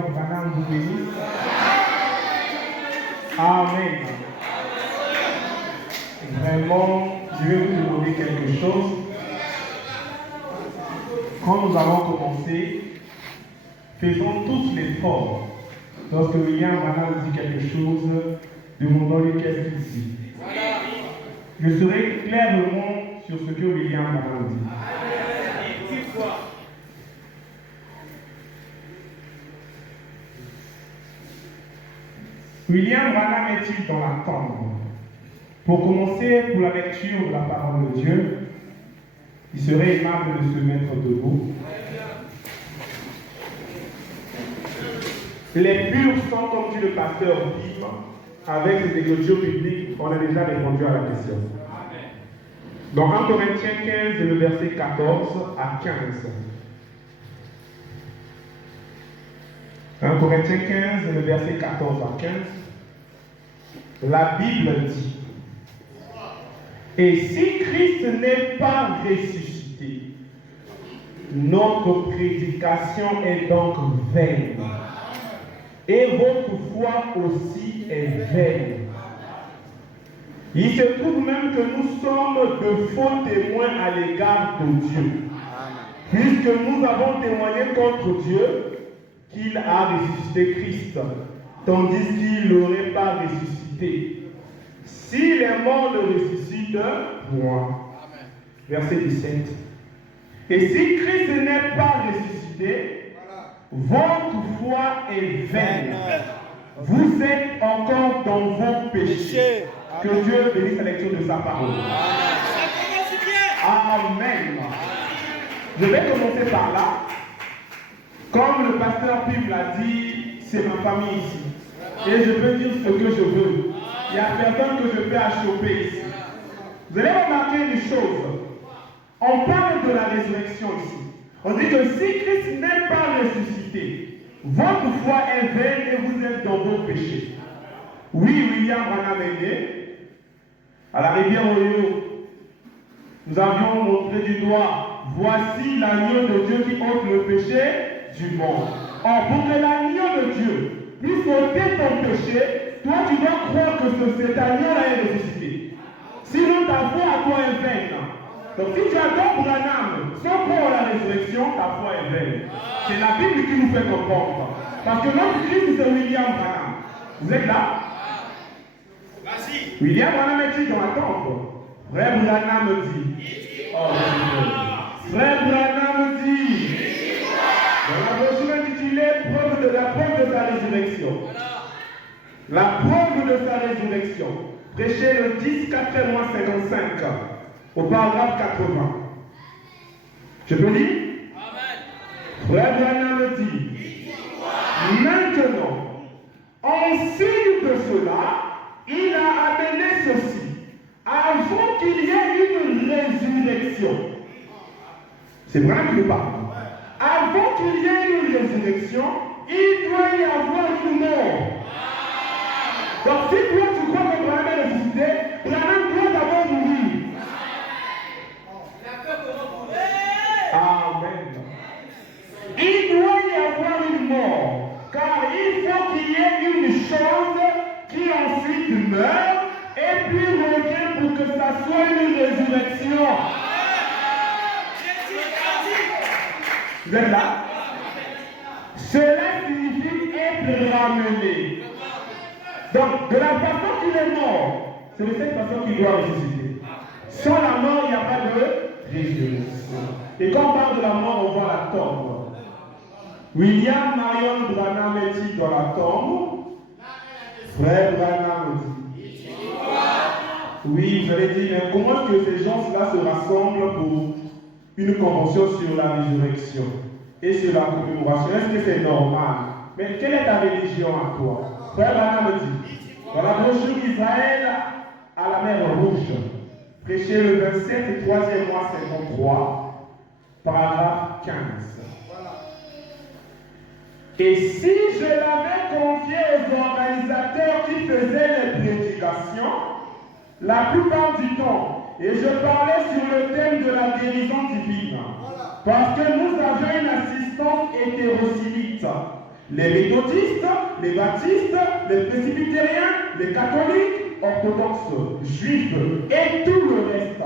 Seigneur Branham vous bénisse. Amen. Vraiment, je vais vous demander quelque chose. Quand nous allons commencer, faisons tous l'effort. Lorsque William Branham dit quelque chose, demandons-lui qu'est-ce qu'il dit. Je serai clairement sur ce que William Branham dit. William Branham est-il dans la tombe? Pour commencer, pour la lecture de la parole de Dieu, il serait aimable de se mettre debout. Les purs sont, comme dit le pasteur Bim, avec les écritures bibliques, on a déjà répondu à la question. Dans 1 Corinthiens 15, le verset 14 à 15. 1 Corinthiens 15, le verset 14 à 15. La Bible dit: et si Christ n'est pas ressuscité, notre prédication est donc vaine, et votre foi aussi est vaine. Il se trouve même que nous sommes de faux témoins à l'égard de Dieu, puisque nous avons témoigné contre Dieu qu'il a ressuscité Christ, tandis qu'il n'aurait pas ressuscité. Si les morts le ressuscitent, point. Verset 17. Et si Christ n'est pas ressuscité, votre foi est vaine. Vous êtes encore dans vos péchés. Que Dieu bénisse la lecture de sa parole. Amen. Je vais commencer par là. Comme le pasteur Pim l'a dit, c'est ma famille ici. Et je peux dire ce que je veux. Il n'y a personne que je peux achoper ici. Vous allez remarquer une chose. On parle de la résurrection ici. On dit que si Christ n'est pas ressuscité, votre foi est vaine et vous êtes dans vos péchés. Oui, William Branham est né à la rivière Oyo. Nous avions montré du doigt: voici l'agneau de Dieu qui ôte le péché du monde. Or, pour que l'agneau de Dieu puisse ôter ton péché, toi tu dois croire que cet agneau-là est ressuscité. Sinon ta foi à toi est vaine. Donc si tu adores Branham sans croire à la résurrection, ta foi est vaine. C'est la Bible qui nous fait comprendre. Parce que notre Christ c'est William Branham. Vous êtes là? William Branham est-il dans la tombe? Frère Branham dit. Oh, Frère Branham dit. Dans la brochure intitulée la preuve de sa résurrection. La preuve de sa résurrection. Prêché le 10 4 mois 55 au paragraphe 80. Je peux lire? Frère Branham dit. Maintenant, en signe de cela, il a amené ceci, avant qu'il y ait une résurrection. C'est vrai qu'il parle. Avant qu'il y ait une résurrection, il doit y avoir une mort. Donc si toi tu crois que Branham est ressuscité, Branham doit d'abord mourir. Amen. Il doit y avoir une mort, car il faut qu'il y ait une chose qui ensuite meurt et puis revient pour que ça soit une résurrection. Vous êtes là? Cela signifie être ramené. Donc, de la façon qu'il est mort, c'est de cette façon qu'il doit ressusciter. Sans la mort, il n'y a pas de résurrection. Et quand on parle de la mort, on voit la tombe. William Marion Branham est-il dans la tombe? Frère Branham dit. Oui, vous allez dire, mais comment est-ce que ces gens-là se rassemblent pour une convention sur la résurrection et sur la commémoration? Est-ce que c'est normal? Mais quelle est ta religion à toi? Frère Branham dit, dans la brochure Israël à la mer Rouge, prêché le 27 3e mois 53, paragraphe 15. Et si je l'avais confié aux organisateurs qui faisaient les prédications, la plupart du temps, et je parlais sur le thème de la guérison divine, parce que nous avions une assistante hétérocylite, les méthodistes, les baptistes, les presbytériens, les catholiques, orthodoxes, juifs et tout le reste.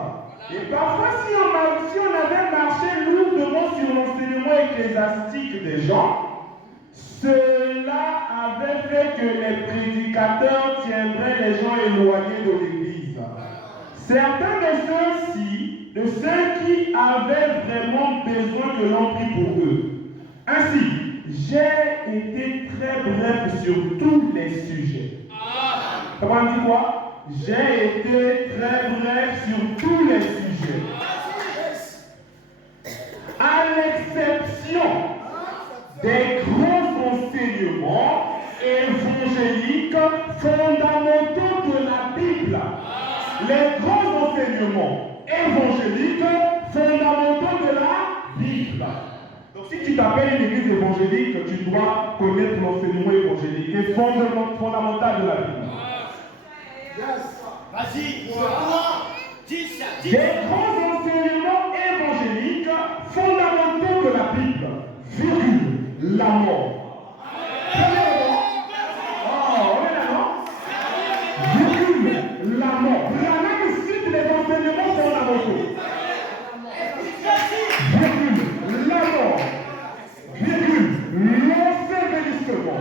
Et parfois, si on avait marché lourdement sur l'enseignement ecclésiastique des gens, cela avait fait que les prédicateurs tiendraient les gens éloignés de l'Église. Certains de ceux qui avaient vraiment besoin que l'on prie pour eux. Ainsi, j'ai été très bref sur tous les sujets. Comment on dit quoi? J'ai été très bref sur tous les sujets. À l'exception des grands enseignements évangéliques fondamentaux de la Bible. Les grands enseignements évangéliques fondamentaux de la Bible. Donc si tu t'appelles une église évangélique, tu dois connaître l'enseignement évangélique et fondamental de la Bible. Vas-y, des grands enseignements évangéliques fondamentaux de la Bible, virgule, la mort. Oh, on est là, non? Virgule, la mort. Branham cite les enseignements fondamentaux. Virgule, la mort. Virgule, l'ensevelissement.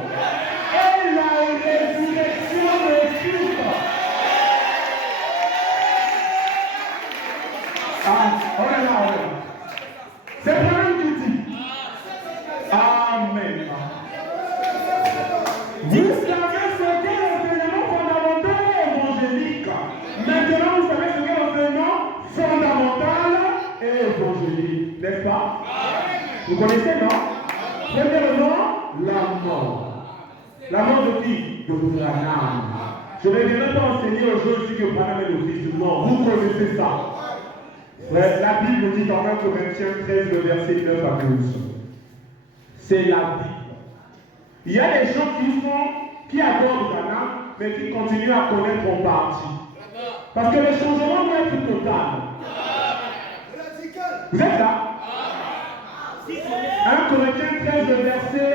Et la résurrection de Christ. Ah, on est là. C'est Branham qui dit. Amen. Vous savez ce qu'est l'enseignement fondamental et évangélique. Maintenant, vous savez ce qu'est l'enseignement fondamental et évangélique. N'est-ce pas? Vous connaissez, non? Premièrement, la mort. La mort de qui? De Branham. Je ne viendrai pas enseigner aujourd'hui que Branham est le Christ. Non, vous connaissez ça. La Bible dit dans 1 Corinthiens 13, le verset 9 à 12. C'est la Bible. Il y a des gens qui adorent Branham, mais qui continuent à connaître en partie. Parce que le changement doit être total. Vous êtes là? 1 Corinthiens 13, le verset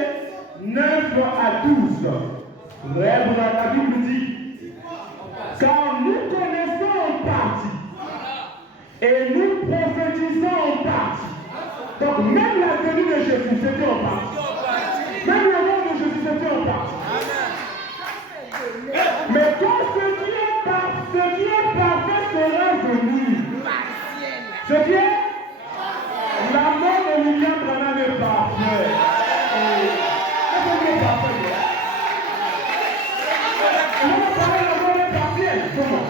9 à 12. La Bible dit, car nous connaissons en partie. Et nous prophétisons en partie. Donc même la venue de Jésus, c'était en partie. Même le nom de Jésus, c'était en partie. Mais quand ce qui est parfait sera venu, ce qui est la mort de William Branham est parfait. Qu'est-ce qui est parfait? On va parler de la mort est partielle. Comment?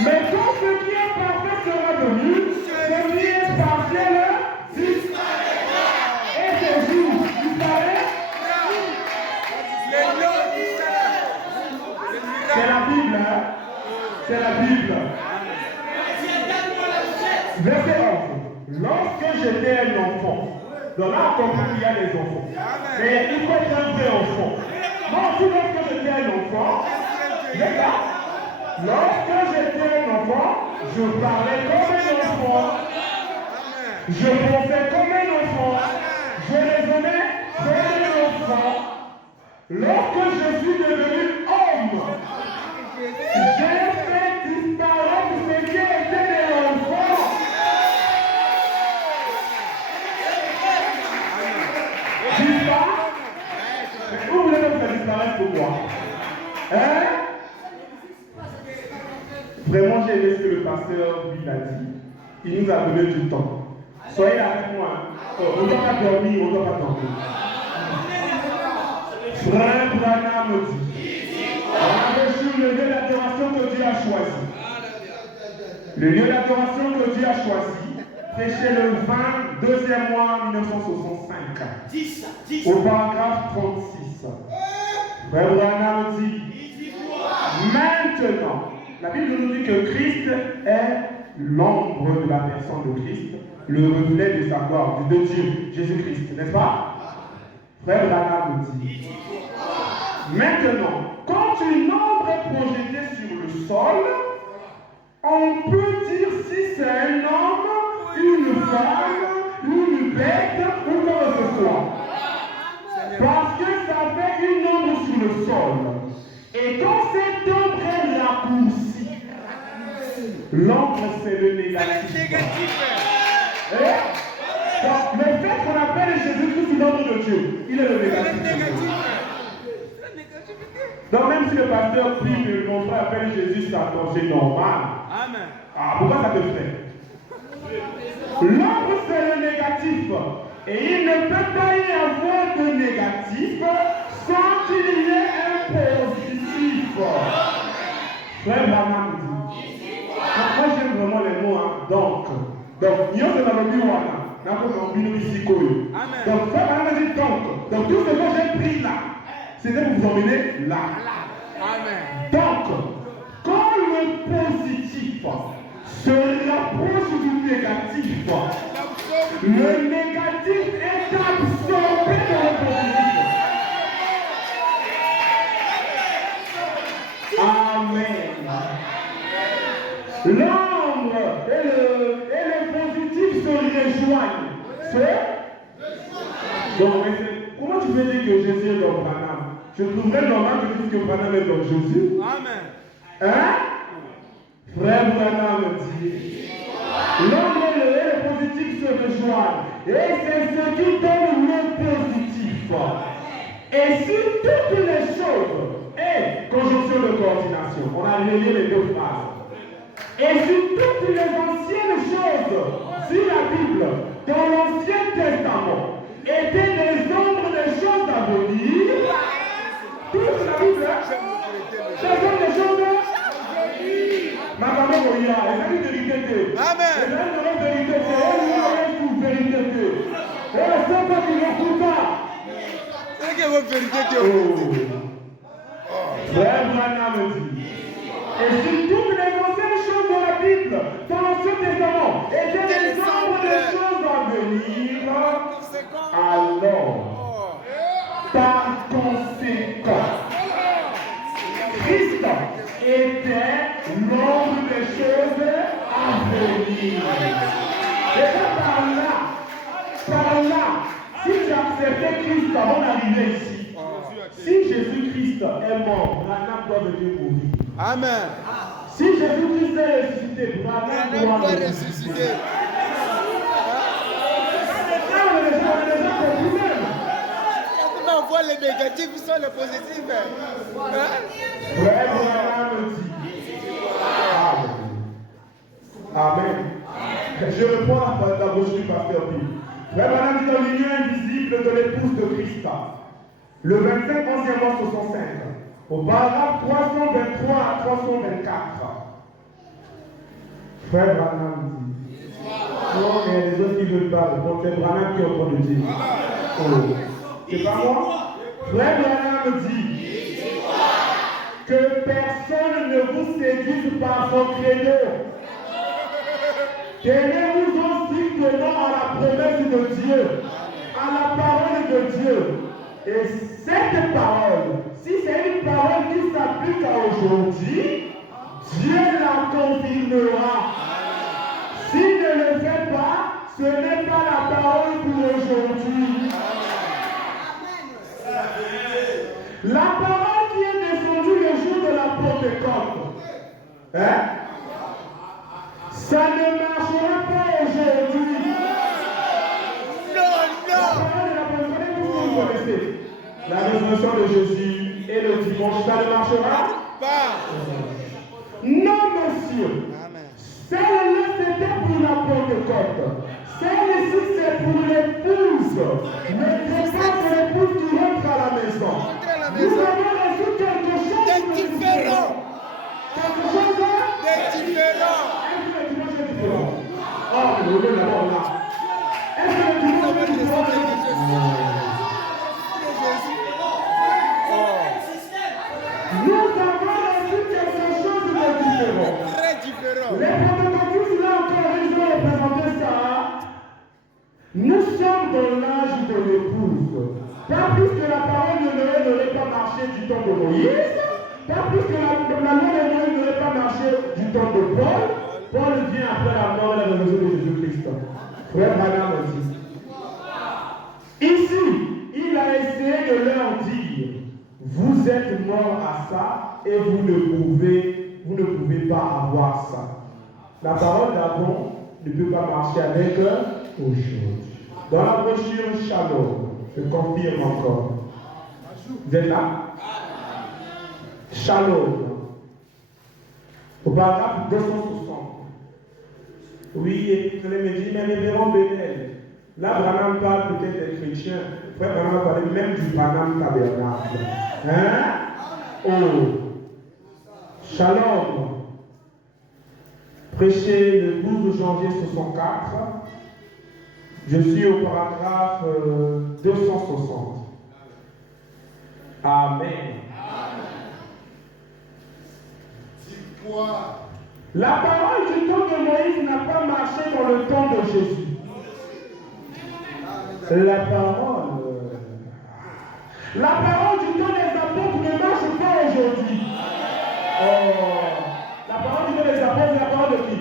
Mais quand ce qui est parfait sera venu, ce qui est partiel disparaîtra. Et Jésus disparaît. C'est la Bible, hein? C'est la Bible. Verset 11. Lorsque j'étais un enfant, dans là, on comprend qu'il y a des enfants. Mais il faut être un vrai enfant. Moi aussi, lorsque j'étais un enfant, lorsque j'étais un enfant, je parlais comme un enfant. Je pensais comme un enfant. Je raisonnais comme un enfant. Lorsque je suis devenu homme, j'ai fait disparaître ce qui était de l'enfant. Disparaître? Où voulez-vous que ça disparaisse pour moi? Hein? Vraiment, j'ai aimé ce que le pasteur lui a dit. Il nous a donné du temps. Soyez là avec moi. On ne doit pas dormir, on ne doit pas dormir. Frère Branham dit, on a reçu le lieu d'adoration que Dieu a choisi. Le lieu d'adoration que Dieu a choisi, prêché le 22e mois 1965. Au paragraphe 36. Frère Branham dit, maintenant, la Bible nous dit que Christ est l'ombre de la personne de Christ, le reflet de sa gloire, de Dieu, Jésus-Christ, n'est-ce pas? Frère Branham nous dit, maintenant, quand une ombre est projetée sur le sol, on peut dire si c'est un homme, une femme, une bête ou quoi que ce soit. sol. Et quand cette ombre est raccourcie, l'ombre c'est le négatif. Donc, le fait qu'on appelle Jésus-Christ l'ombre de Dieu, il est le négatif. Donc même si le pasteur prie que mon frère appelle Jésus Satan, c'est normal. Amen. Ah, pourquoi ça te fait? L'ombre c'est le négatif. Et il ne peut pas y avoir de négatif sans qu'il y ait un positif. Frère Branham dit. Moi j'aime vraiment les mots. Hein. Donc, il y a de la donc, frère Branham dit donc tout ce que j'ai pris là, c'était pour vous emmener là. Amen. Donc, quand le positif se rapproche du négatif, le négatif est absorbé dans le positif. Amen. L'ombre et le positif se rejoignent. Donc, comment tu peux dire que Jésus est dans Branham? Je trouverais normal que tu dises que Branham est dans Jésus. Amen. Hein? Frère Branham dit, l'ombre et le positif se rejoignent. Et c'est ce qui donne le positif. Et si toutes les choses, et conjonction de coordination, on a relié les deux phrases. Et si toutes les anciennes choses, si la Bible, dans l'Ancien Testament, étaient des ombres des choses à venir, toute la Bible, ce sont des choses à venir. Ma maman, il y a une vérité. Amen. Il y a une vérité. Il y a une vérité. Et le Seigneur qui ne pas. C'est que votre vérité qui est. Frère Branham dit. Et si toutes les anciennes choses de la Bible, dans l'Ancien Testament, étaient des ombres des choses à venir, alors, par conséquent, Christ était l'ombre des choses à venir. Et par là, si j'acceptais Christ avant d'arriver ici, si Jésus-Christ est mort, Branham doit venir mourir. Amen. Si Jésus-Christ est ressuscité, Branham doit ressusciter. On voit les négatifs, ils sont les positifs. Frère Branham dit. Amen. Je reprends la bouche du pasteur Pi. Frère Branham dit dans l'union invisible de l'épouse de Christ. Le 25 11e mois 65. Au paragraphe 323 à 324. Frère Branham dit. Non, mais il y a des autres qui ne veulent pas. Donc c'est Branham qui est en train de dire. Oh. C'est pas moi. Frère Branham dit que personne ne vous séduise par son credo. Tenez-vous strictement à la promesse de Dieu, à la parole de Dieu. Et cette parole, si c'est une parole qui s'applique à aujourd'hui, Dieu la confirmera. S'il ne le fait pas, ce n'est pas la parole pour aujourd'hui. La parole qui est descendue le jour de la Pentecôte, ça ne marchera pas aujourd'hui. La parole de la Pentecôte, vous connaissez. La résurrection de Jésus et le dimanche, ça ne marchera pas. Non, monsieur. Celle-là, c'était pour la Pentecôte. Celle-ci, c'est pour l'épouse. Le départ de l'épouse qui rentre à la maison. Nous avons reçu quelque chose de différent. Quelque chose de différent. Est-ce que le dimanche est différent? Oh, le dimanche est là. Est-ce que le dimanche est différent? Nous avons reçu quelque chose de différent. Très différent. Les pentecôtistes, là encore, ils ont représenté ça. Nous sommes dans l'âge de l'épouse. Pas plus que la parole de Noé n'aurait pas marché du temps de Moïse. Pas plus que la loi de Moïse n'aurait pas marché du temps de Paul. Paul vient après la mort et la résurrection de Jésus-Christ. Frère Branham dit. Ici, il a essayé de leur dire, vous Vous êtes mort à ça et vous ne pouvez pas avoir ça. La parole d'Aaron ne peut pas marcher avec autre chose. Dans la brochure Shalom, je confirme encore. Vous êtes là? Shalom. Au paragraphe 260. Oui, et vous allez me dire, mais révérend Bénel, là, Branham parle peut-être des chrétiens. Frère Branham parlait même du Branham tabernacle. Hein? Oh! Shalom. Prêché le 12 janvier 64. Je suis au paragraphe 260. Amen. La parole du temps de Moïse n'a pas marché dans le temps de Jésus. La parole du temps des apôtres ne marche pas aujourd'hui. Oh, la parole du temps des apôtres, c'est la parole de qui?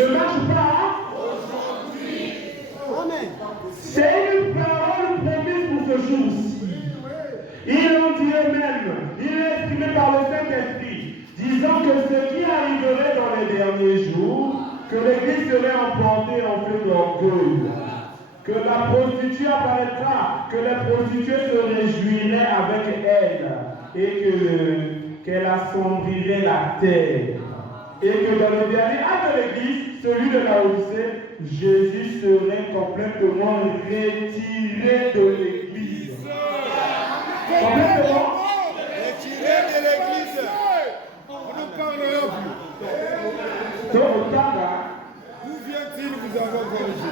Ne marche pas aujourd'hui. C'est une parole promise pour ce jour-ci. Ils l'ont dit eux-mêmes, ils l'ont exprimé par le Saint-Esprit, disant que ce qui arriverait dans les derniers jours, que l'Église serait emportée en feu d'orgueil, que la prostituée apparaîtra, que les prostituées se réjouiraient avec elle, et qu'elle assombrirait la terre. Et que dans le dernier acte de l'Église, celui de la Odyssée, Jésus serait complètement retiré de l'Église. Complètement Retiré de l'église. On ne parlera plus. Donc, au Canada, D'où vient-il vous avoir corrigé?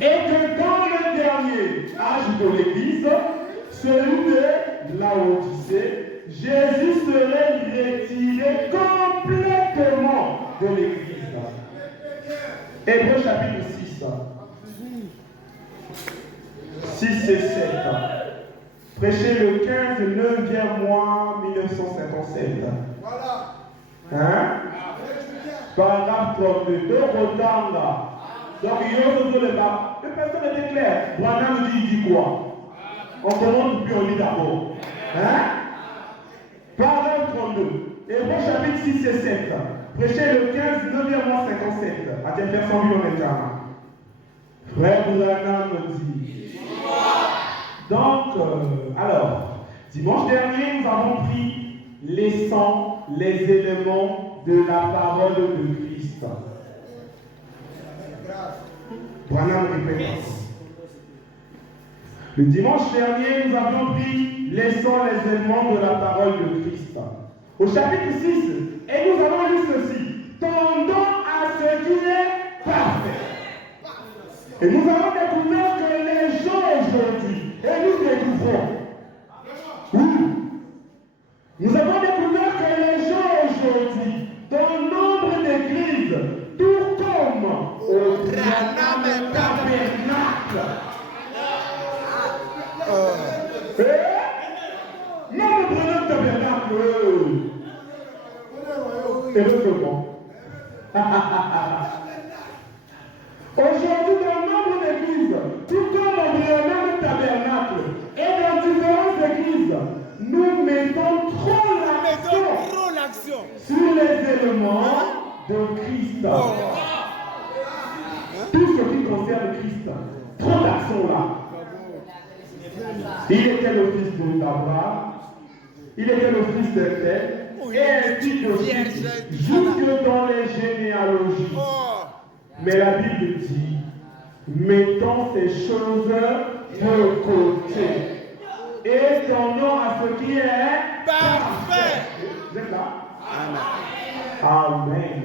et que dans le dernier âge de l'Église, celui de la Odyssée, Jésus serait retiré complètement de l'Église. Hébreux chapitre 6. 6 et 7. Prêché le 15 9e mois 1957. Voilà. Hein? Paragraphe 32. De Rotanga. Donc, il y a autre chose là. Le personne était clair. Branham dit, il dit quoi? On commence puis on lit d'abord. Hein? Paragraphe 32. Hébreux chapitre 6 et 7. Prêché le 15 9e mois 57. À quelle personne on est là? Frère Branham dit. Donc, alors, dimanche dernier, nous avons pris les éléments de la parole de Christ. Branham répète. Le dimanche dernier, nous avions pris les éléments de la parole de Christ. Au chapitre 6, et nous avons lu ceci. Tendons à ce qui est parfait. Et nous avons découvert que les gens aujourd'hui, et nous découvrons, oui, nous avons découvert que les gens aujourd'hui, dans nombre d'églises, tout comme au Branham tabernacle, non, le Branham tabernacle, et le second. Aujourd'hui, dans nombre d'églises, tout comme au Branham tabernacle et dans différentes églises, nous mettons trop l'action sur les éléments de Christ. Tout ce qui concerne Christ, trop d'action là. Il était le fils d'Abraham, il était le fils de tel, et ainsi de suite, jusque dans les généalogies. Mais la Bible dit, mettons ces choses de côté et tendons à ce qui est parfait. Vous êtes là? Amen.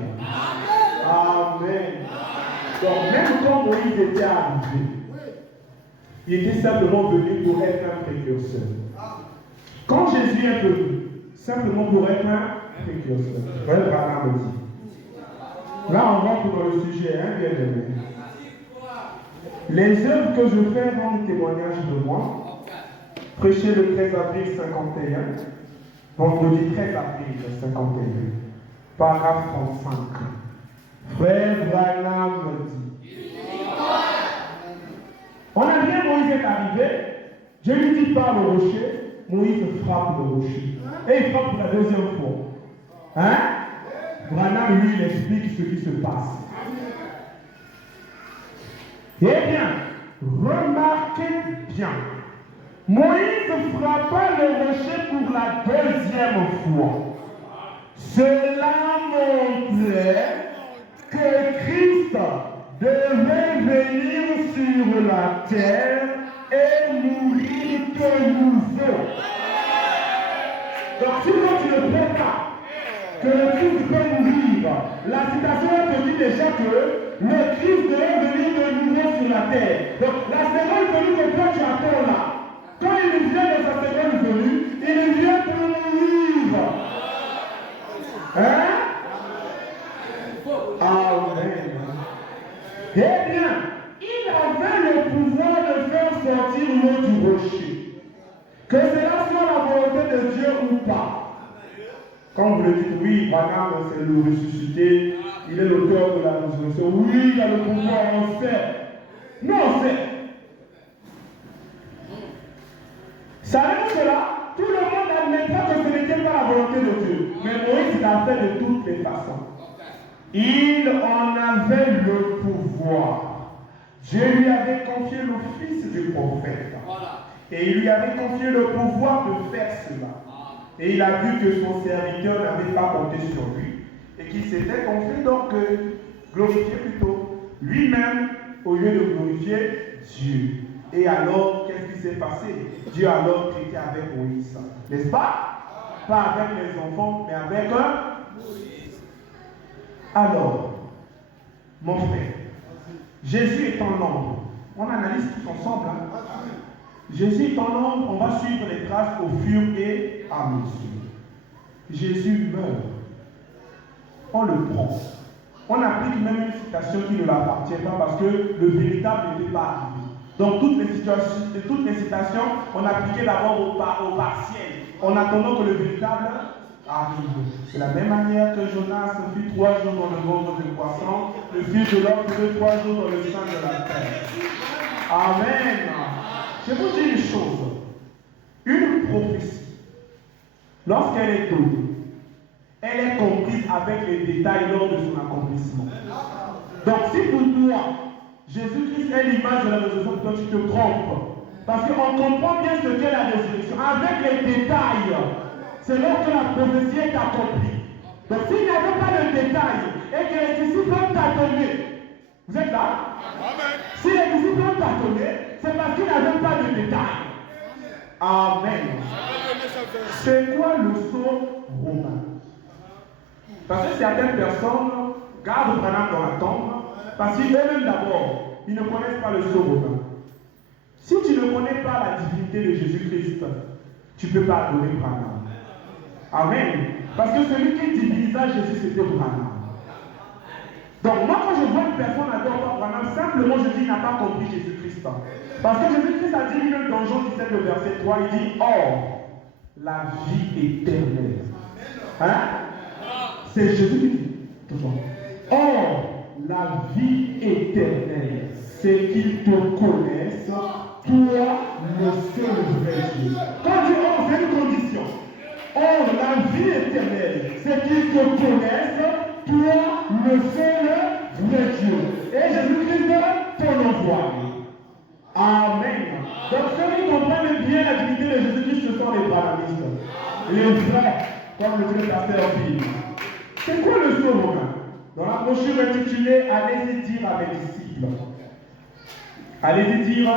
Amen. Donc même quand Moïse était arrivé, il était simplement venu pour être un précurseur. Quand Jésus est venu, simplement pour être un précurseur. Frère Branham me dit. Là, on rentre dans le sujet, hein, bien aimé. Les œuvres que je fais rendent témoignage de moi. Prêché le 13 avril 51, vendredi 13 avril 51, paragraphe 35. Frère Branham me dit. On a bien Moïse est arrivé, Dieu lui dit par le rocher, Moïse frappe le rocher. Et il frappe pour la deuxième fois. Hein? Branham, lui, il explique ce qui se passe. Eh bien, remarquez bien. Moïse frappa le rocher pour la deuxième fois. Cela montrait que Christ devait venir sur la terre et mourir de nouveau. Donc si toi tu ne prends pas que le Christ peut mourir, la citation te dit déjà que le Christ devait venir de nouveau sur la terre. Donc la seconde venue que toi tu attends là, quand il vient de sa seconde venue, il vient pour mourir. Hein? Amen. Eh bien, il avait le pouvoir de faire sortir l'eau du rocher. Que cela soit la volonté de Dieu ou pas. Quand vous le dites, oui, Branham, c'est le ressuscité, il est l'auteur de la résurrection. Oui, il a le pouvoir, on sait. Non, on sait. Savez-vous cela? Tout le monde admettra que ce n'était pas la volonté de Dieu. Mais Moïse l'a fait de toutes les façons. Il en avait le pouvoir. Dieu lui avait confié l'office du prophète. Et il lui avait confié le pouvoir de faire cela. Et il a vu que son serviteur n'avait pas compté sur lui. Et qu'il s'était confié donc glorifier plutôt lui-même au lieu de glorifier Dieu. Et alors, qu'est-ce qui s'est passé? Dieu a alors traité avec Moïse. N'est-ce pas? Pas avec les enfants, mais avec Moïse. Alors, mon frère, Jésus est en l'ombre. On analyse tous ensemble. Hein? Jésus est en l'ombre, on va suivre les traces au fur et à mesure. Jésus meurt. On le prend. On applique même une citation qui ne l'appartient pas parce que le véritable n'était pas arrivé. Donc toutes les citations, on appliquait d'abord au partiel, en attendant que le véritable arrive. De la même manière que Jonas fut 3 jours dans le ventre du poisson, le Fils de l'homme fut 3 jours dans le sein de la terre. Amen. Je vous dis une chose. Une prophétie, lorsqu'elle est donnée, elle est comprise avec les détails lors de son accomplissement. Donc si pour toi, Jésus-Christ est l'image de la résurrection, toi tu te trompes. Parce qu'on comprend bien ce qu'est la résurrection. Avec les détails, c'est lorsque la prophétie est accomplie. Donc s'il n'y avait pas de détails et que les disciples ont tâtonné, vous êtes là? Amen. Si les disciples ont tâtonné, c'est parce qu'ils n'avaient pas de détails. Amen. C'est quoi le sceau romain? Parce que certaines personnes gardent Branham dans la tombe, parce qu'eux-mêmes d'abord, ils ne connaissent pas le sceau romain. Si tu ne connais pas la divinité de Jésus-Christ, tu ne peux pas adorer Branham. Amen. Parce que celui qui divinisa Jésus, c'était Branham. Donc moi, quand je vois une personne n'adore pas Branham, simplement je dis qu'il n'a pas compris Jésus-Christ. Parce que Jésus-Christ a dit lui-même dans Jean 17, le verset 3, il dit « Or, la vie éternelle. » Hein? C'est Jésus qui dit. Or, la vie éternelle, c'est qu'ils te connaissent, toi, le seul vrai Dieu. Quand tu or, c'est une condition. Or, la vie éternelle, c'est qu'ils te connaissent, toi, le seul vrai Dieu. Et Jésus-Christ, ton envoyé. Amen. Donc, ceux qui comprennent bien la divinité de Jésus-Christ, ce sont les branhamistes. Les vrais, comme le dit le pasteur Phil. C'est quoi le sceau romain? Dans la brochure intitulée Allez-y dire à mes disciples. Allez-y dire,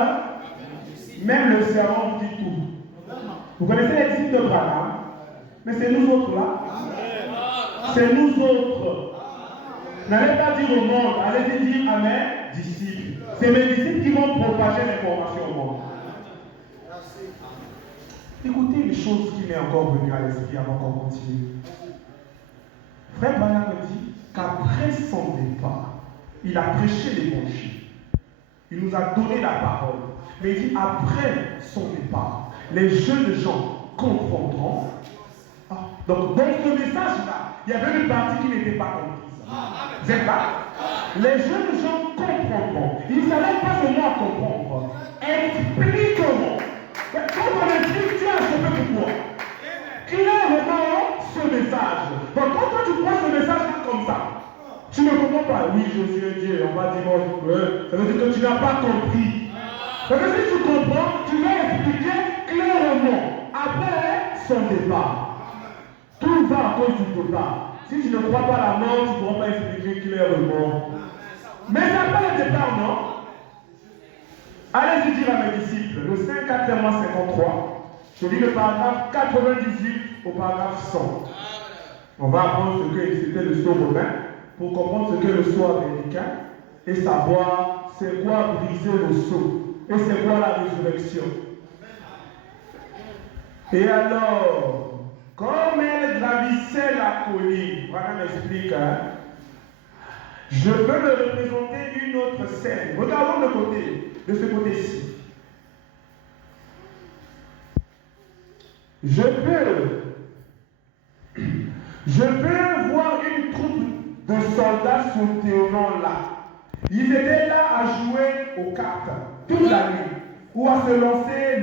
même le serment dit tout. Vous connaissez les disciples de Branham? Mais c'est nous autres là. C'est nous autres. N'allez pas dire au monde, allez-y dire à mes disciples. C'est mes disciples qui vont propager l'information au monde. Écoutez les choses qui m'est encore venues à l'esprit avant qu'on continue. Frère Branham me dit qu'après son départ, il a prêché l'évangile. Il nous a donné la parole. Mais il dit après son départ, les jeunes gens comprendront. Donc dans ce message-là, il y avait une partie qui n'était pas comprise. Vous êtes là? Les jeunes gens comprendront. Ils ne savaient pas seulement comprendre. Expliqueront. oui, je suis un Dieu, on va dire, bon, ça veut dire que tu n'as pas compris. Parce que si tu comprends, tu vas expliquer clairement. Après son départ, tout va à cause du départ. Si tu ne crois pas à la mort, tu ne pourras pas expliquer clairement. Mais ça n'a pas le départ, non? Allez-y dire à mes disciples, le 5 4 53, je lis le paragraphe 98 au paragraphe 100. On va apprendre ce que c'était le sceau romain pour comprendre ce qu'est le sceau américain et savoir c'est quoi briser le sceau et c'est quoi la résurrection. Et alors, comme elle gravissait la colline, voilà m'explique, hein, je peux me représenter une autre scène. Regardons le côté, de ce côté-ci. Je peux voir une troupe de soldats souterrains là. Ils étaient là à jouer aux cartes toute la nuit, ou à se lancer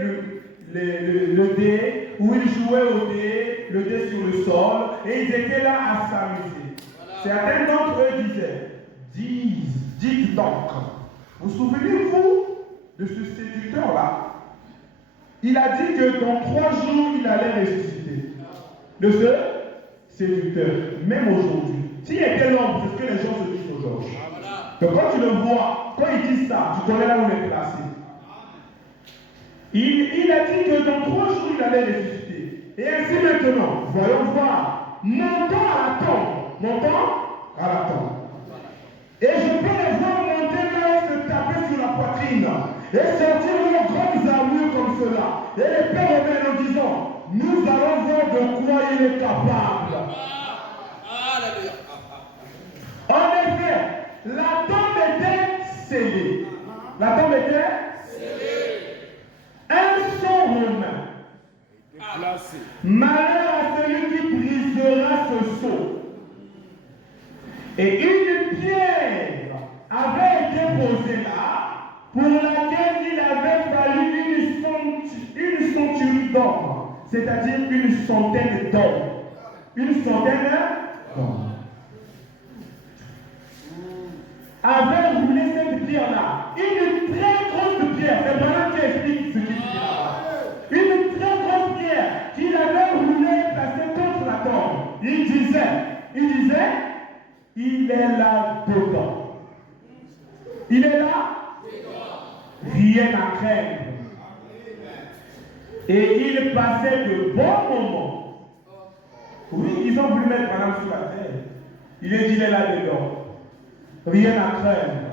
le dé, où ils jouaient au dé, le dé sur le sol, et ils étaient là à s'amuser. Certains d'entre eux disaient, dites donc, vous souvenez-vous de ce séducteur-là? Il a dit que dans 3 jours, il allait ressusciter. De ce séducteur, même aujourd'hui. S'il était l'homme, c'est ce que les gens se disent aujourd'hui. Donc quand tu le vois, quand il dit ça, tu connais là où il est placé. Il a dit que dans 3 jours, il allait ressusciter. Et ainsi maintenant, voyons voir. Montons à la tombe. Montons à la tombe. Et je peux les voir monter là, se taper sur la poitrine et sortir leurs grandes armures comme cela. Et les pères romains en disant, nous allons voir de quoi il est capable. En effet, la tombe était scellée. La tombe était scellée. Un sceau romain. Malheur à celui qui brisera ce sceau. Et une pierre avait été posée là, pour laquelle il avait fallu une centurie d'hommes, c'est-à-dire une centaine d'hommes. Une centaine d'hommes. Avait roulé cette pierre-là. Une très grosse pierre, c'est Bernard qui explique ce qu'il dit là. Une très grosse pierre qu'il avait roulée, placée contre la tombe. Il disait, il est là dedans. Il est là? Rien à craindre. Et il passait de bons moments. Oui, ils ont voulu mettre Madame sur la terre. Il est dit, il est là dedans. Rien à craindre.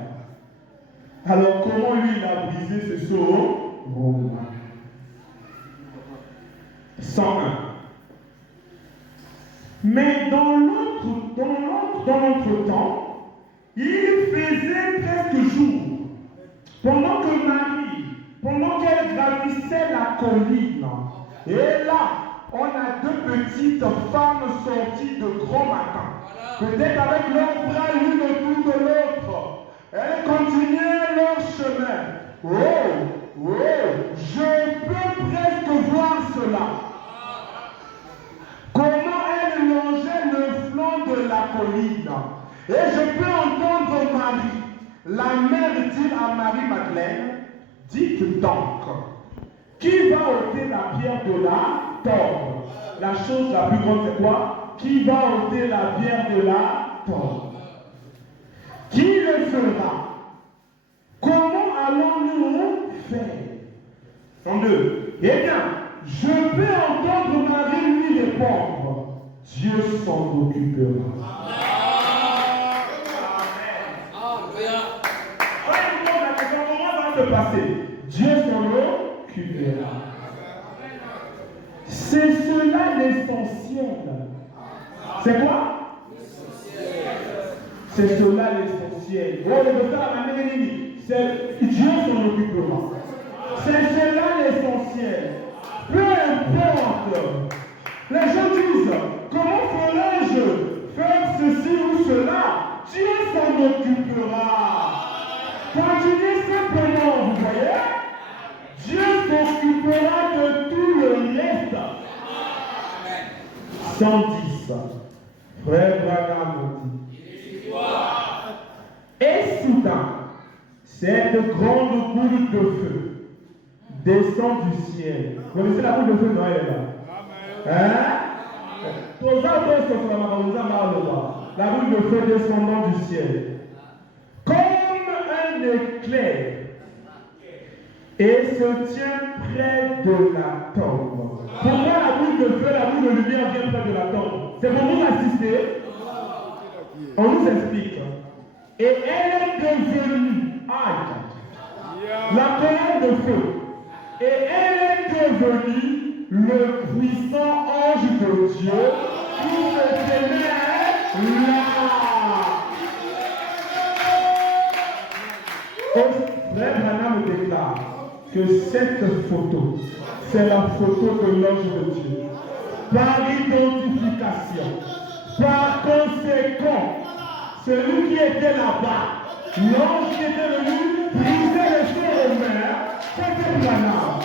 Alors comment lui il a brisé ce sceau? 101. Mais dans notre temps, il faisait presque jour. Pendant que Marie, pendant qu'elle gravissait la colline, et là, on a 2 petites femmes sorties de grand matin. Peut-être avec leurs bras l'une autour de l'autre. Elles continuaient leur chemin. Je peux presque voir cela. Comment elle longeait le flanc de la colline. Et je peux entendre Marie, la mère, dire à Marie-Madeleine, dites donc, qui va ôter la pierre de la tombe? La chose la plus grande, c'est quoi? Qui va ôter la pierre de la tombe? Qui le fera? Comment allons-nous faire? 102. Eh bien, je peux entendre Marie lui répondre, Dieu s'en occupera. Passer. Dieu s'en occupera. C'est cela l'essentiel. C'est quoi? C'est cela l'essentiel. Oh, le docteur a dit, c'est Dieu s'en occupera. C'est cela l'essentiel. Peu importe. Les gens disent, comment ferais-je faire ceci ou cela? Dieu s'en occupera. Continuez simplement, vous voyez? Dieu s'occupera de tout le reste. 110. Frère Branham dit. Cette grande boule de feu descend du ciel. Vous connaissez la boule de feu Noël là? Hein? La boule de feu descendant du ciel. Comme un éclair. Et se tient près de la tombe. Pourquoi la boule de feu, la boule de lumière vient près de la tombe? C'est pour vous assister. On nous explique. Et elle est devenue la colonne de feu. Et elle est devenue le puissant ange de Dieu qui se tenait là. Frère Branham déclare que cette photo, c'est la photo de l'ange de Dieu. Par identification, par conséquent, celui qui était là-bas, l'ange qui était venu briser le ciel aux mers, c'était Branham.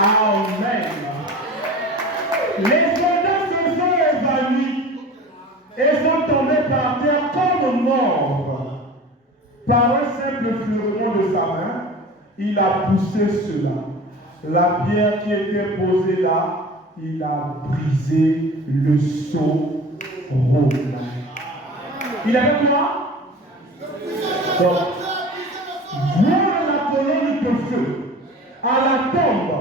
Amen. Les soldats se sont évanouis et sont tombés par terre comme morts. Par un simple fleuron de sa main, il a poussé cela. La pierre qui était posée là, il a brisé le sceau romain. Il avait quoi? Donc, voir la colonne de feu à la tombe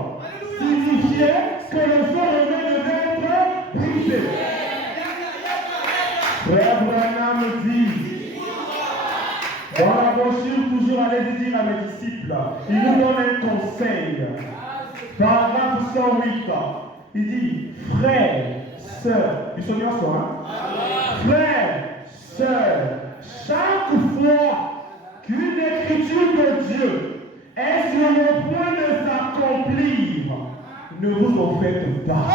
signifiait que le sceau romain devait être brisé. Frère Branham dit, dans la brochure, toujours allez dire à mes disciples, il nous donne un conseil. Paragraphe 108. Il dit, frère, sœur, ils sont bien ça, hein? Frère, sœur, chaque fois qu'une écriture de Dieu est sur le point de s'accomplir, ne vous en faites pas.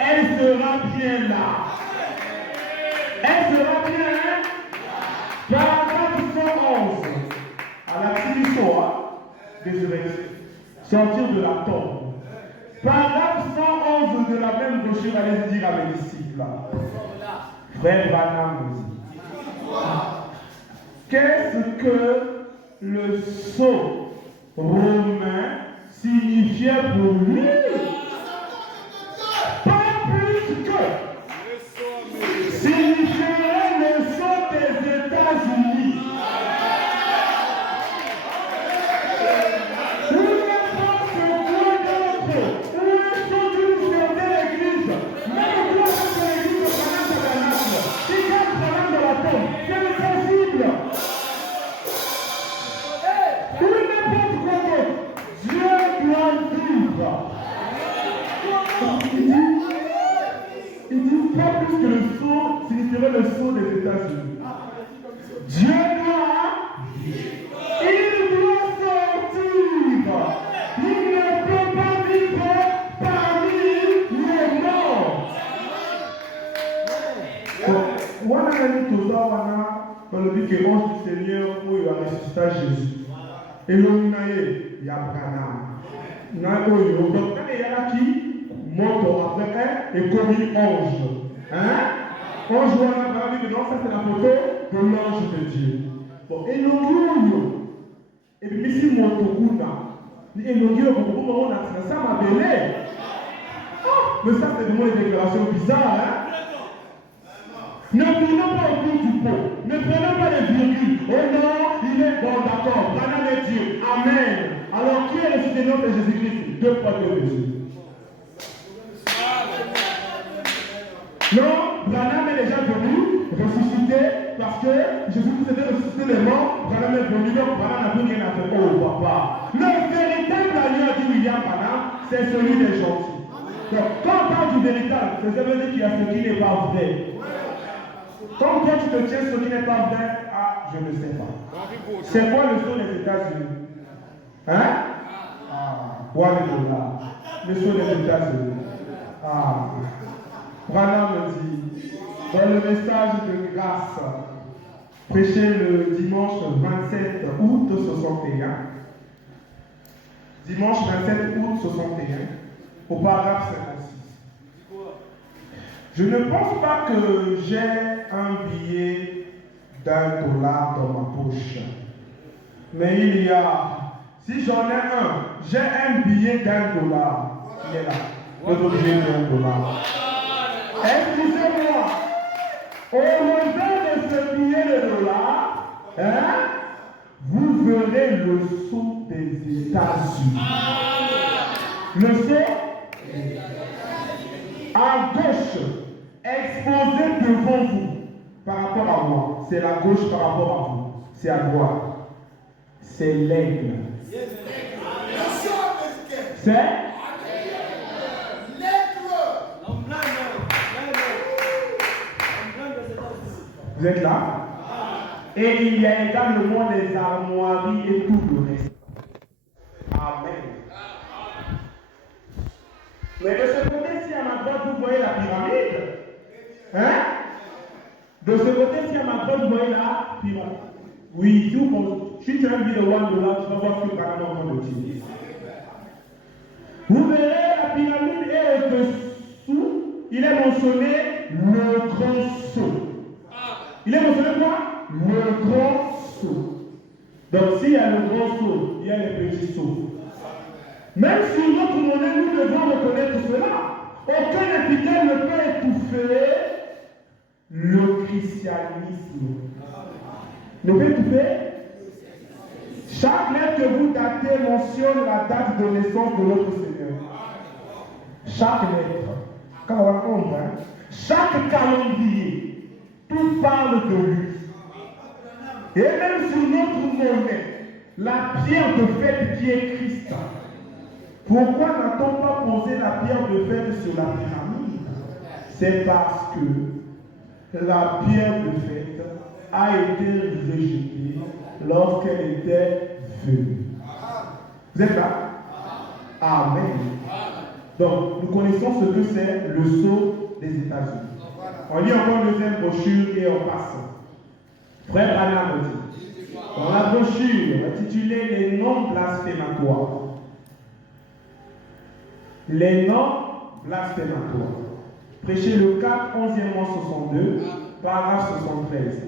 Elle sera bien là. Elle sera bien, hein? Paragraphe 111. À la Timisoa, désolé, sortir de la tombe. Paragraphe 111 de la même brochure, allez dire à mes disciples. Frère Branham dit, qu'est-ce que le sceau romain signifiait pour lui? Pas plus que signifierait le sceau des États-Unis. Il dit pas plus que le sceau signifierait le sceau des États-Unis. Dieu il doit sortir. Il ne peut pas vivre parmi les morts. On a dit tout ça, on a dit que l'ange du Seigneur où il a ressuscité Jésus. Et l'homme il y a Branham. Donc, quand il y a qui monte après un et commis ange. Hein? Ange, on a dit que non, ça c'est la photo de l'ange de Dieu. Bon, et l'onguio, et puis ici, mon tokuna. Et l'onguio, on a ça m'a belé. Mais ça, c'est vraiment une déclaration bizarre. Hein? Ne tournons pas autour du pot. Ne prenons pas les virgules. Oh non, il est bon, d'accord. Branham est Dieu. Amen. Alors, qui est le Seigneur de Jésus-Christ? Deux fois deux mesures. Non, Branham est déjà venu ressuscité parce que Jésus-Christ était ressuscité des morts. Branham est venu, donc Branham n'a plus rien à faire. Oh, papa. Le véritable agneau, dit William Branham, c'est celui des gentils. Donc, quand on parle du véritable, ça veut dire qu'il y a ce qui n'est pas vrai. Quand toi tu te tiens ce qui n'est pas vrai, ah, je ne sais pas. C'est quoi le sceau des États-Unis? Hein? Ah, quoi le dollar? Le sceau des États-Unis. Ah. Branham me dit, dans le message de grâce, prêché le dimanche 27 août 61, dimanche 27 août 61, au paragraphe 56. Je ne pense pas que j'ai un billet $1 dans ma poche. Mais il y a, si j'en ai un, j'ai un billet $1. Il est là. Notre billet $1. Excusez-moi, au revers de ce billet de $, vous verrez le sceau des États-Unis. Le sceau à gauche, exposé devant vous par rapport à moi. C'est la gauche par rapport à vous. C'est à droite. C'est l'aigle. C'est vous êtes là? Et il y a également les armoiries et tout le reste. Amen. Mais de ce côté-ci à ma droite, vous voyez la pyramide? Hein? De ce côté-ci à ma droite, vous voyez la pyramide. Oui, si tu as envie de voir $1, tu vas voir ce que Parlement de dire. Vous verrez la pyramide et au-dessous, il est mentionné le grand sceau. Il est mentionné quoi? Le grand sceau. Donc s'il y a le grand sceau, il y a les petits sceaux. Même sur notre monnaie, nous devons reconnaître cela. Aucun épithète ne peut étouffer le christianisme. Ne peut étouffer. Chaque lettre que vous datez mentionne la date de naissance de notre Seigneur. Chaque lettre. Quand on va comprendre, chaque calendrier, tout parle de lui. Et même sur notre monnaie, la pierre de fête qui est Christ. Pourquoi n'a-t-on pas posé la pierre de fête sur la pyramide? C'est parce que la pierre de fête a été rejetée lorsqu'elle était venue. Vous êtes là? Amen. Donc, nous connaissons ce que c'est le sceau des États-Unis. On lit encore une deuxième brochure et on passe. Frère Branham dit, dans la brochure intitulée Les noms blasphématoires, les noms blasphématoires. Prêchez le 4, 11e mois 62, paragraphe 73.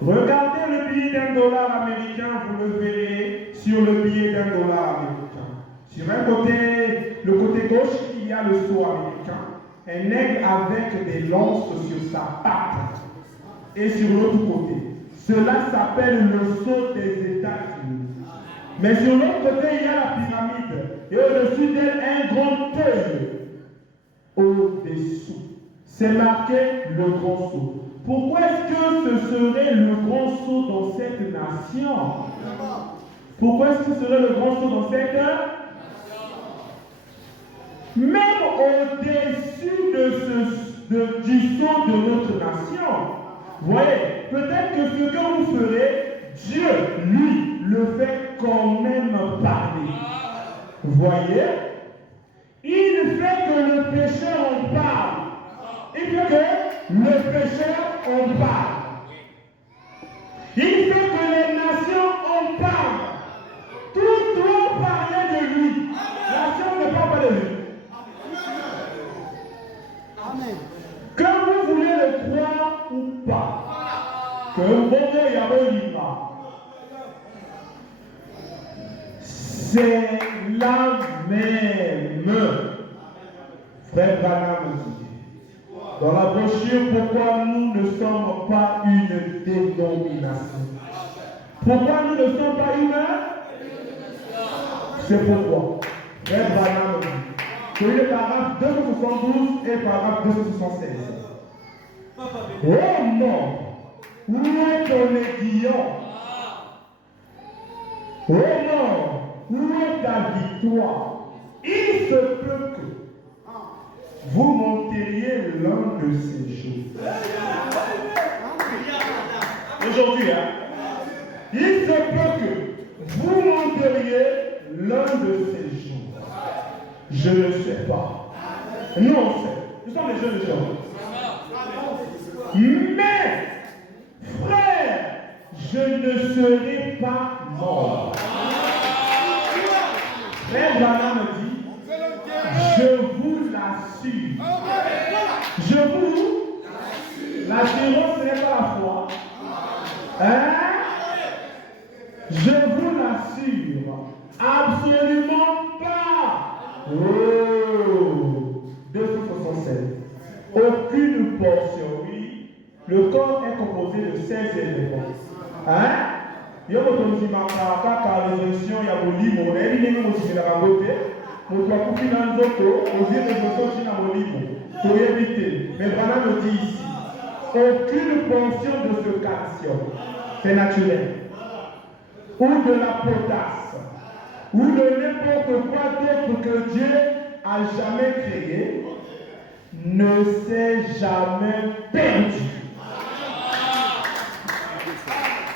Regardez le billet $1 américain, vous le verrez sur le billet $1 américain. Sur un côté, le côté gauche, il y a le sceau américain, un aigle avec des lances sur sa patte. Et sur l'autre côté, cela s'appelle le sceau des États-Unis. Mais sur l'autre côté, il y a la pyramide. Et au-dessus d'elle, un grand œil. Au-dessous. C'est marqué le grand sceau. Pourquoi est-ce que ce serait le grand sceau dans cette nation? Pourquoi est-ce que ce serait le grand sceau dans cette nation? Même au-dessus du sceau de notre nation, voyez, peut-être que ce que vous ferez, Dieu, lui, le fait quand même parler. Voyez, il fait que le pécheur en parle. Il fait que le pécheur en parle. Il fait que les nations en parlent. Tout doit parler de lui. La science ne parle pas de lui. Amen. Que vous voulez le croire ou pas, que bon Dieu y a beau livre, c'est la même. Frère Branham dit, dans la brochure, pourquoi nous ne sommes pas une dénomination? Pourquoi nous ne sommes pas une? C'est pourquoi. Frère Branham dit, que le paragraphe 272 et paragraphe 276. Oh non! Où est ton aiguillon? Oh non! Où est ta victoire? Il se peut que vous monteriez l'un de ces jours. Aujourd'hui, il se peut que vous monteriez l'un de ces jours. Je ne sais pas. Nous on sait. Nous sommes les jeunes gens. Mais, frère, je ne serai pas mort. Frère Branham dit, je vous l'assure. l'assure. Je vous l'assurance, ce n'est pas la foi. Hein? Je vous l'assure. Absolument pas. Oh. 267. Aucune portion, oui. Le corps est composé de 16 éléments. Hein? Il y a une résurrection, il y a un livre, il y a un mais Branham me dit ici, aucune portion de ce calcium, c'est naturel, ou de la potasse, ou de n'importe quoi d'autre que Dieu a jamais créé, ne s'est jamais perdu.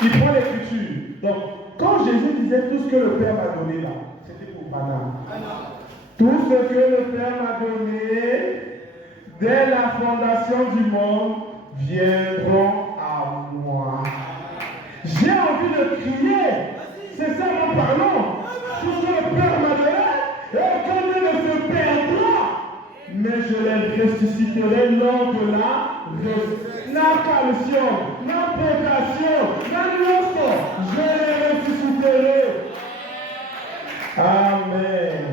Il prend l'écriture. Donc, quand Jésus disait tout ce que le Père m'a donné là, c'était pour Branham. Tout ce que le Père m'a donné, dès la fondation du monde, viendront à moi. J'ai envie de crier. C'est ça mon parlant. Tout ce que le Père m'a donné, et comme il ne se perdra, mais je les ressusciterai lors de la calcium, la potation, la leçon, je les ressusciterai. Amen.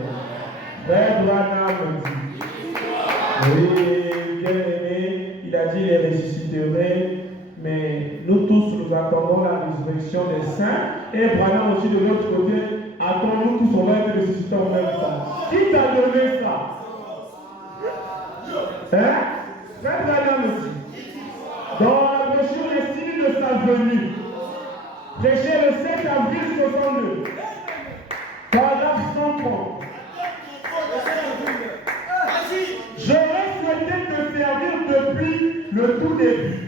Frère Branham dit, oui, bien aimé, il a dit les ressusciterai, mais nous tous nous attendons la résurrection des saints, et Branham aussi de l'autre côté, attendons tous on va être ressuscités en même temps. Qui t'a donné ça? Hein? Frère Branham aussi. Dans la brochure Les signes de sa venue, prêché le 7 avril 62, paragraphe 130. J'aurais souhaité te servir depuis le tout début.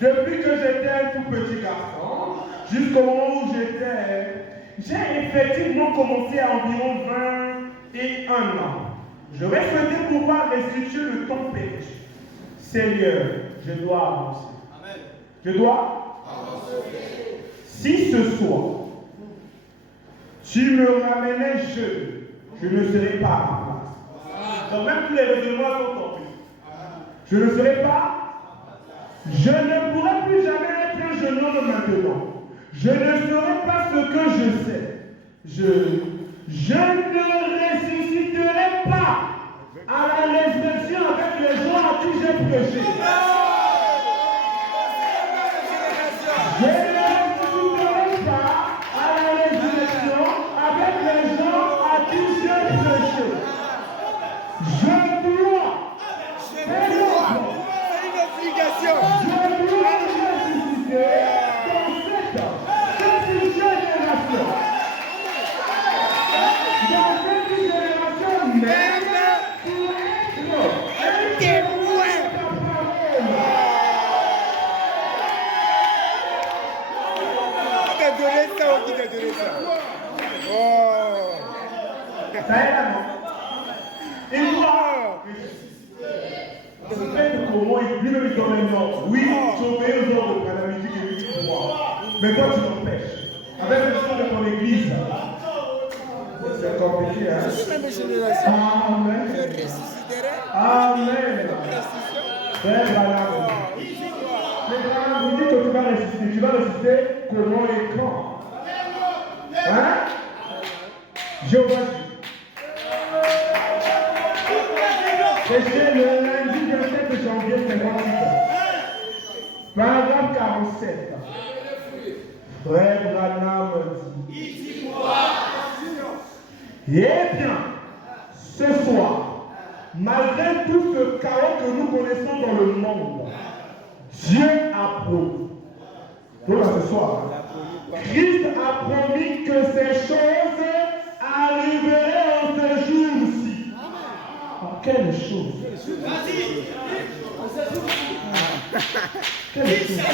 Depuis que j'étais un tout petit garçon, jusqu'au moment où j'ai effectivement commencé à environ 21 ans. J'aurais souhaité pouvoir restituer le temps perdu. Seigneur, je dois avancer. Amen. Je dois avancer. Si ce soir, tu me ramenais je ne serai pas à ma place. Donc même tous les raisonnements sont tombés. Je ne serai pas. Je ne pourrai plus jamais être un jeune homme maintenant. Je ne serai pas ce que je sais. Je ne ressusciterai pas à la résurrection avec les gens à qui j'ai prêché. Je ne ressusciterai pas à la résurrection avec les gens à qui j'ai prêché. Je dois. C'est une obligation. Je dois ressusciter dans cette génération. Dans cette génération même. Ça est là, non? Et moi, peut-être comment lui-même il donne un ordre. Oui, tu obéis aux ordres de la musique et musique pour moi. Mais toi, tu m'empêches. Avec le son de ton église. C'est compliqué, hein? Amen. Je ressusciterai. Amen. Frère Branham. Mais Branham vous dit que tu vas ressusciter. Tu vas ressusciter comment et quand? Hein? Jéhovah. C'était le lundi 27 janvier 58. Paragraphe 47. Frère Branham dit. Eh bien, ce soir, malgré tout ce chaos que nous connaissons dans le monde, Dieu approuve. Donc ce soir, Christ a promis que ces choses arriveraient en ce jour-ci. Quelle chose? Quelle chose?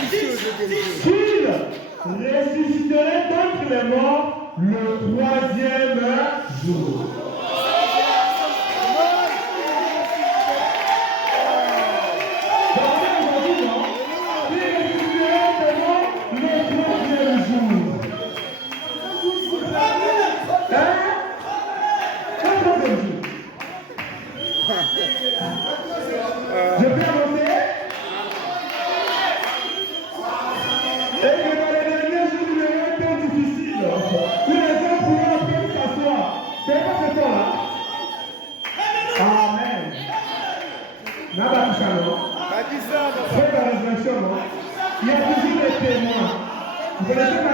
Qu'il ressusciterait d'entre les morts le troisième jour.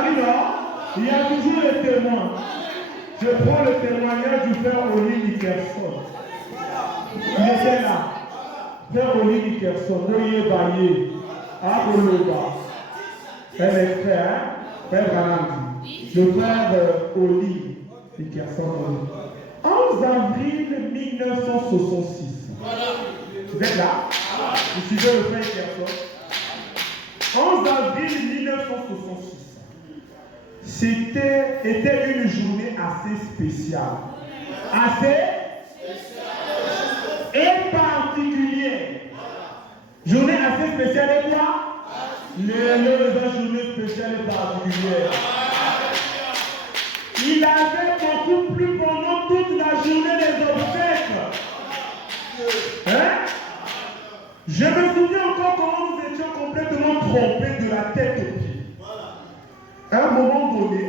dit non, il y a toujours les témoins. Je prends le témoignage du frère Oli Nickerson. Il était là. Frère Oli Nickerson, Noye Baye, Aboloba. Elle est frère, frère Branandi. Le frère Oli Nickerson. 11 avril 1966. Vous êtes là? Vous suivez le frère Nickerson. 11 avril 1966. Était une journée assez spéciale. Assez et particulière. Journée assez spéciale et quoi? Le journée spéciale et particulière. Il avait beaucoup plu pendant toute la journée des obsèques. Hein? Je me souviens encore comment nous étions complètement trompés de la tête aux pieds. À un moment donné,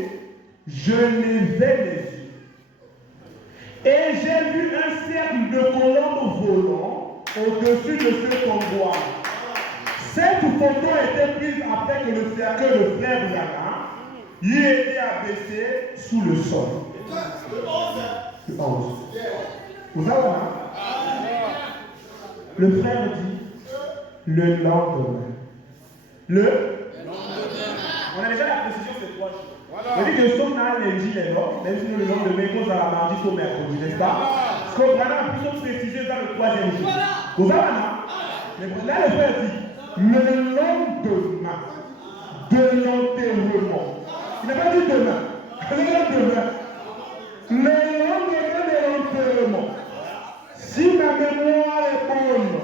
je levais les yeux et j'ai vu un cercle de colombes volant au-dessus de ce convoi. Cette photo était prise après que le cercueil de frère Yana y ait été abaissé sous le sol. Le 11. Vous avez là? Le frère dit le lendemain. On a déjà la précision ces 3 jours. Voilà. On dit que nous sommes là lundi, les noms, même si nous le lendemain, qu'on va la mardi au mercredi, n'est-ce pas? Parce qu'on va plus préciser dans le 3e jour. Vous avez là? Là, le frère dit le lendemain de l'enterrement. Il n'a pas dit demain. Le lendemain. Le lendemain de l'enterrement. Si ma mémoire est bonne,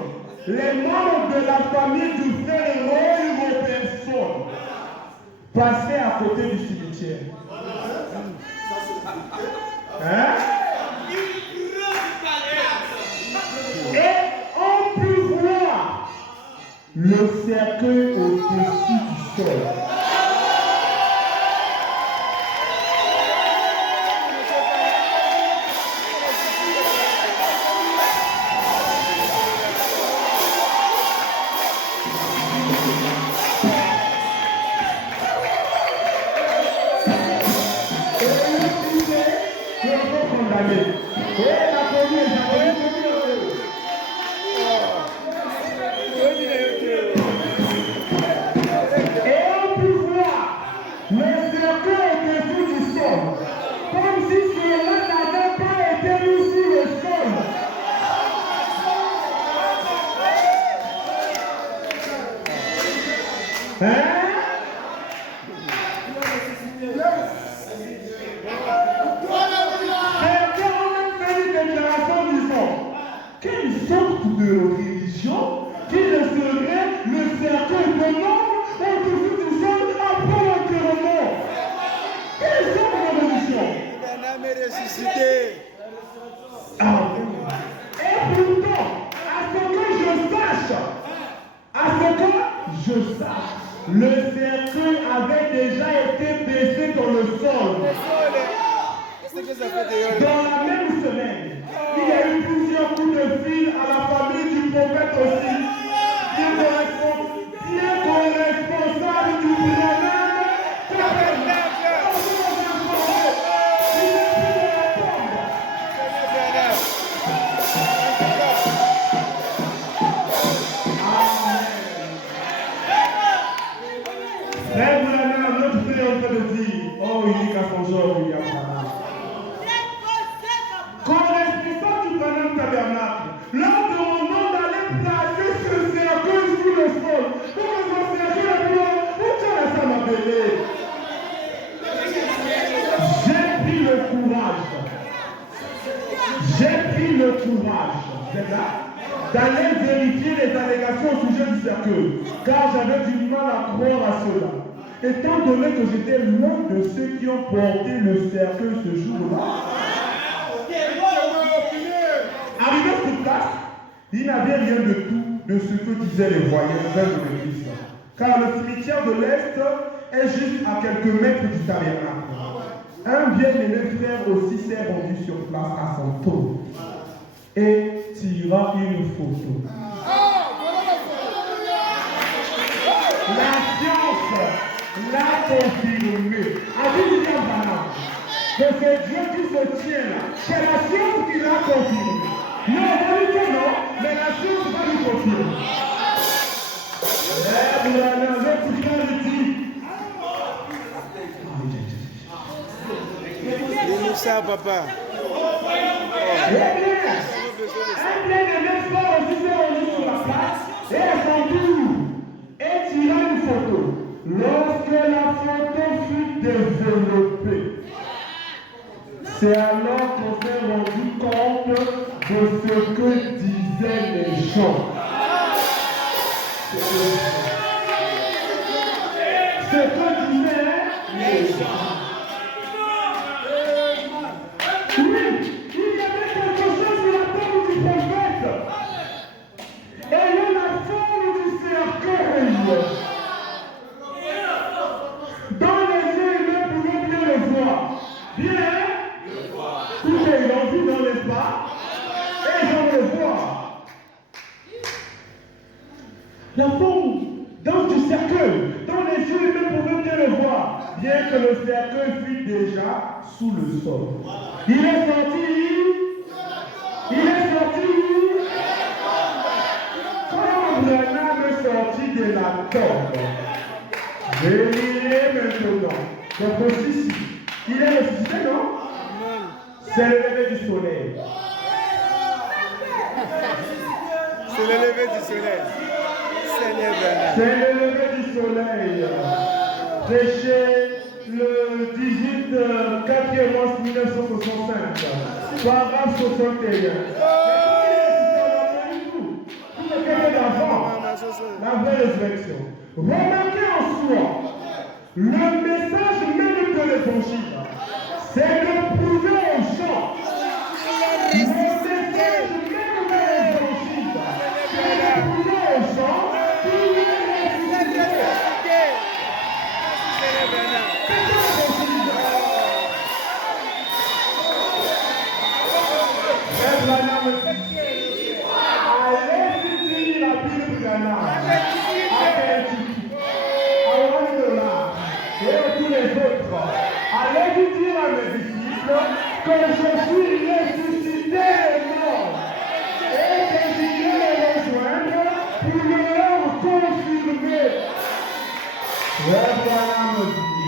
les membres de la famille du frère Roy Robertson passaient à côté du cimetière. Hein? Et on peut voir le cercueil au-dessus du sol. Le cercueil avait déjà été baissé dans le sol. Dans la même semaine, il y a eu plusieurs coups de fil à la famille du prophète aussi, qui est responsable du problème. Comme responsable du Paname Tabernacle, leur demandant d'aller placer ce cercueil sous le sol. Comme ce cercueil est blanc, où tu as ça m'appeler? J'ai pris le courage, c'est là, d'aller vérifier les allégations au sujet du cercueil, car j'avais du mal à croire à cela. Étant donné que j'étais l'un de ceux qui ont porté le cercueil ce jour-là, arrivé sur place, il n'avait rien de tout de ce que disaient les voyants de l'Église. Car le cimetière de l'Est est juste à quelques mètres du tabernacle. Un bien-aimé frère aussi s'est rendu sur place à son tour et tira une photo. La science l'a confirmé. Avis que c'est Dieu qui se tient là. C'est la science qui l'a confirmé. Non, en réalité non, mais la science va lui confirmer. Dis-nous ça, papa. Un plein de l'espoir aussi s'est rendu sur la place et à son tour et tira une photo. Lorsque la photo fut développée, c'est alors qu'on s'est rendu compte de ce que disaient les gens. Ce que disaient les gens. Oui, il y avait quelque chose sur la tombe du prophète. Et là, la forme du cercueil. Dans les yeux humains pouvaient bien le voir. Bien. Tout est identique dans l'espace. Et j'en le vois. La forme dans du cercueil. Dans les yeux humains pouvaient bien le voir. Bien que le cercueil fût déjà sous le sol. Il est sorti. Il est sorti. Quand Branham est sorti de la tombe, je lirai maintenant. Donc aussi, il est ressuscité, non? C'est le lever du soleil. C'est le lever du soleil. C'est le lever du soleil. Prêché le 18 4e mars 1965. Paragraphe 61. Tout le cas d'avant. La vraie résurrection. Remarquez en soi, le message même de l'évangile, c'est de prouver aux gens. Le message même de l'évangile, c'est de prouver aux gens qu'il est ressuscité. Allez dire la Bible Branham. Et tous les autres, allez dire à mes disciples que je suis ressuscité et mort. Et que je viens les rejoindre pour leur confirmer.